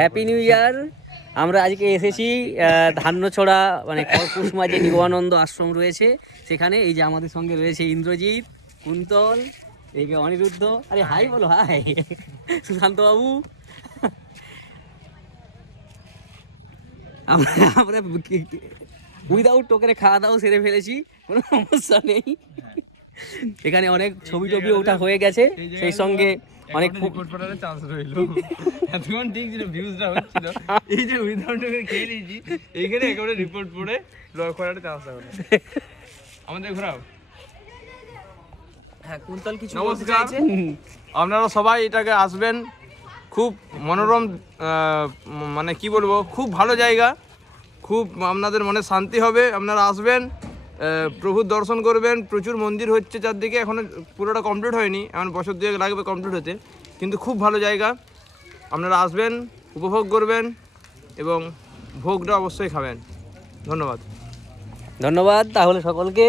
Happy new year. আমরা আজকে এসেছি ধান্যছড়া মানে কুসমা যে নিগমানন্দ আশ্রম রয়েছে সেখানে। এই যে আমাদের সঙ্গে রয়েছে ইন্দ্রজিৎ, কুন্তল, এই যে অনিরুদ্ধ। আরে হাই বলো, হাই সুশান্ত বাবু। আমরা উইদাউট টোকেনে খাওয়া দাওয়া সেরে ফেলেছি, কোনো সমস্যা নেই। এখানে অনেক ছবি টবি ওঠা হয়ে গেছে, সেই সঙ্গে অনেক রিপোর্ট করার চান্স রইল। এতক্ষণ ঠিক ছিল, ভিউজটা হচ্ছিল, এই যে উইদাউট খেয়ে নিয়েছি এইখানে একেবারে রিপোর্ট পড়ে লক করার চান্স হবে। আমাদের ঘোরাও। হ্যাঁ, কুন্তল কিছু নমস্কার, আপনারা সবাই এটাকে আসবেন। খুব মনোরম, মানে কি বলবো, খুব ভালো জায়গা, খুব আপনাদের মনে শান্তি হবে। আপনারা আসবেন, প্রভুর দর্শন করবেন। প্রচুর মন্দির হচ্ছে চারদিকে, এখনও পুরোটা কমপ্লিট হয়নি, এখন বছর দুয়েক লাগবে কমপ্লিট হতে, কিন্তু খুব ভালো জায়গা। আপনারা আসবেন, উপভোগ করবেন এবং ভোগটা অবশ্যই খাবেন। ধন্যবাদ। ধন্যবাদ তাহলে সকলকে।